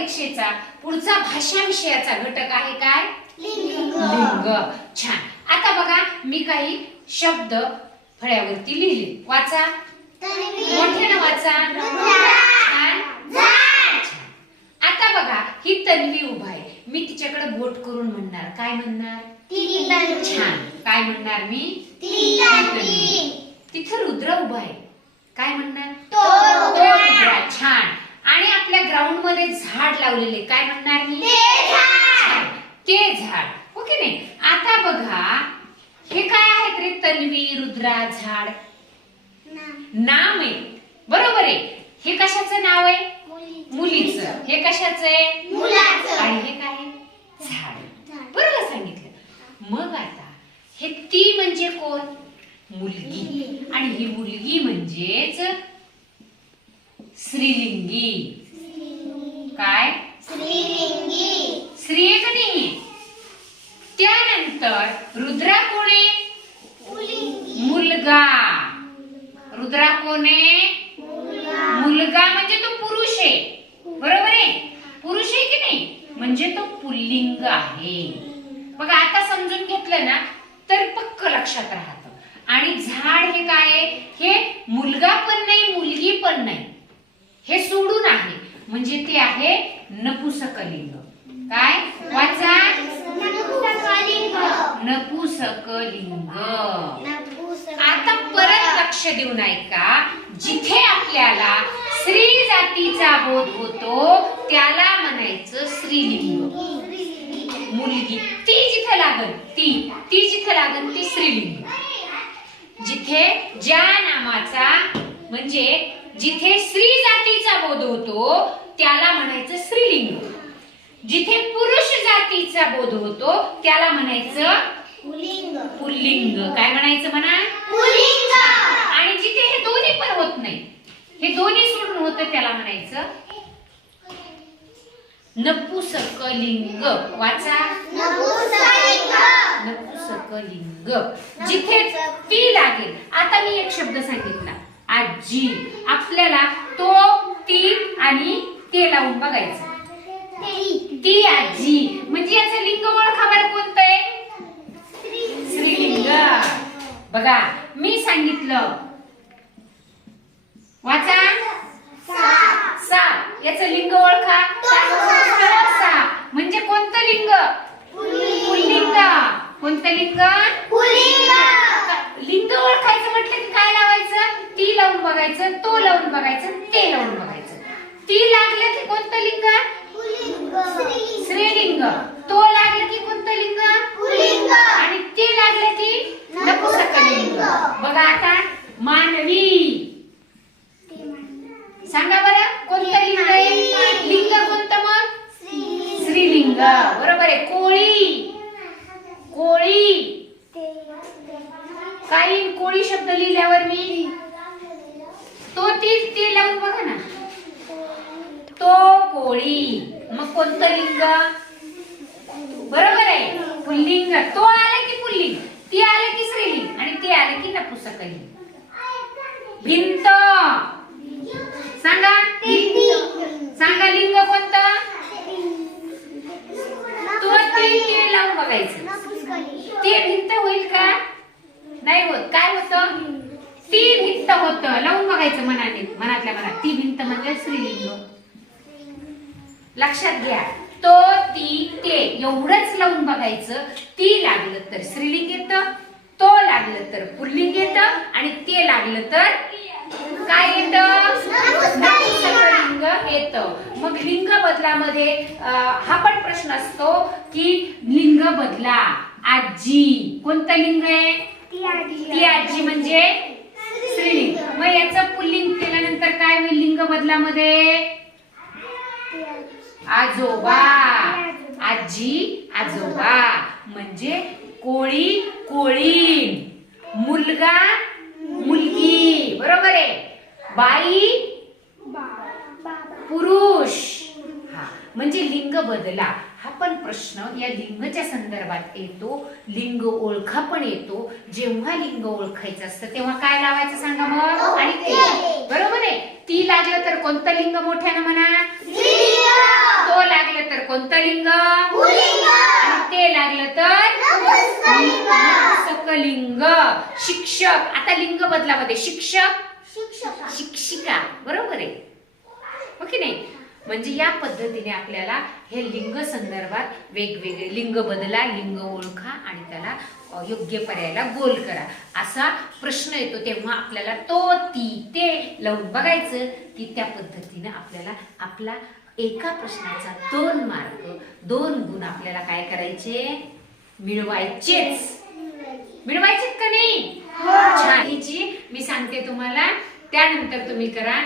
परीक्षेचा पुढचा भाषा विषयाचा घटक आहे काय? लिंग. लिंग. छान. आता बघा मी काही शब्द फळ्यावरती लिहिले. वाचा. मोठ्यानं वाचा. आता बघा ही तन्वी उभा आहे. मी तिच्याकडे बोट करून म्हणणार. काय म्हणणार? छान. काय म्हणणार मी? तिथं रुद्र उभा आहे. काय म्हणणार? तो तो रुद्र छान. आणि आपल्या ग्राउंडमध्ये झाड लावलेले. काय म्हणणार मी. ते झाड. हो की नाही? आता बघा हे काय आहेत रे तन्वी रुद्रा झाड? नाम. आहे. बरोबर आहे. हे कशाचं नाव आहे? मुलीचं. हे कशाचं आहे? मुलाचं. आणि हे काय? झाड. बरोबर सांगितलं. मग आता हे ती म्हणजे कोण? मुलगी. आणि ही मुलगी म्हणजेच स्त्रीलिंगी. काय? श्रीलिंगी स्त्री आहे का नाही त्यानंतर रुद्रा कोण आहे? मुलगा. रुद्रा कोण आहे? मुलगा. म्हणजे तो पुरुष आहे. बरोबर आहे? पुरुष आहे की नाही? म्हणजे तो पुल्लिंग आहे. बघा आता समजून घेतलं ना तर पक्क लक्षात राहतं. आणि झाड हे काय आहे? हे मुलगा पण नाही मुलगी पण नाही. हे सोडून आहे. म्हणजे ते आहे नपुसकलिंग. काय? वाचा. नपुसकलिंग. आता परत लक्ष देऊन ऐका जिथे आपल्याला स्त्री जातीचा बोध होतो त्याला म्हणायचं स्त्रीलिंग. मुलगी ती जिथे लागल ती ती जिथे लागल ती स्त्रीलिंग. जिथे ज्या नामाचा म्हणजे जिथे स्त्री जातीचा बोध होतो त्याला म्हणायचं स्त्रीलिंग. जिथे पुरुष जातीचा बोध होतो त्याला म्हणायचं पुल्लिंग. काय म्हणायचं म्हणा? आणि जिथे हे दोन्ही पण होत नाही हे दोन्ही सोडून होतं त्याला म्हणायचं नपुसकलिंग. वाचा. नपुसकलिंग. जिथे ती लागेल. आता मी एक शब्द सांगितला. आजी आपल्याला तो ती आणि ते लावून बघायचं. ती आजी म्हणजे याचं लिंग ओळखा बरं कोणतं आहे? स्त्रीलिंग. बघा मी सांगितलं. वाचा. सा याचं लिंग ओळखा सा म्हणजे कोणतं लिंग पुल्लिंग कोणतं लिंग लिंग ओळखायचं म्हटलं की काय लावायचं ती लावून बघायचं तो लावून बघायचं ते लावून बघायचं. ती लागलं की कोणतं लिंग? स्त्रीलिंग. तो लागलं की कोणतं लिंग? आणि ते लागलं की नपुसकलिंग. बघा आता मानवी. सांगा बरं कोणतं लिंग आहे? लिंग कोणतं मग? स्त्रीलिंग. बरोबर आहे कोळी. कोळी. काही कोळी शब्द लिहिल्यावर मी तो ती ते लावून बघा ना. तो कोळी मग कोणतं लिंग? बरोबर आहे. पुल्लिंग. तो आला की पुल्लिंग ती आले की स्त्रीलिंग आणि ते आले की नपुसकलिंग. भिंत. सांगा. सांगा लिंग कोणतं? तो ती ते लावून बघायचं. ते भिंत होईल का? नाही होत. काय होत? ती भिंत होत. लावून बघायचं मनाने. मनातल्या मनात. ती भिंत म्हणजे स्त्रीलिंग. लक्षात घ्या. तो ती ते एवढंच लावून बघायचं. ती लागलं तर स्त्रीलिंग येतं तो लागलं तर पुल्लिंग येतं आणि ते लागलं तर काय येतं? नपुंसकलिंग येतं. मग लिंग बदलामध्ये हा पण प्रश्न असतो की लिंग बदला. आजी. कोणतं लिंग आहे? ती आजी म्हणजे स्त्रीलिंग मग याचं पुल्लिंग केल्यानंतर काय होईल लिंग बदलामध्ये? आजोबा. आजी आजोबा. म्हणजे कोळी कोळी मुलगा मुलगी. बरोबर आहे. बाई पुरुष. हा. म्हणजे लिंग बदला. हा पण प्रश्न या लिंगच्या संदर्भात येतो लिंग ओळखा पण येतो. जेव्हा लिंग ओळखायचं असतं तेव्हा काय लावायचं सांगा मग? आणि ते. बरोबर आहे? ती लागलं तर कोणतं लिंग मोठ्यानं म्हणा? तो कोणतं लिंग. आणि ते लागलं तर. सकलिंग शिक्षक. आता लिंग बदलामध्ये शिक्षक. शिक्षक. शिक्षिका. बरोबर आहे? हो की नाही? म्हणजे या पद्धतीने आपल्याला हे लिंग संदर्भात वेगवेगळे लिंग बदला लिंग ओळखा आणि त्याला योग्य पर्यायाला गोल करा. असा प्रश्न येतो तेव्हा आपल्याला तो ती ते लावून बघायचं. की त्या पद्धतीने आपल्याला आपला एका प्रश्नाचा दोन मार्क दोन गुण आपल्याला काय करायचे? मिळवायचेच. मिळवायचेत का नाही? हिची मी सांगते तुम्हाला त्यानंतर तुम्ही करा.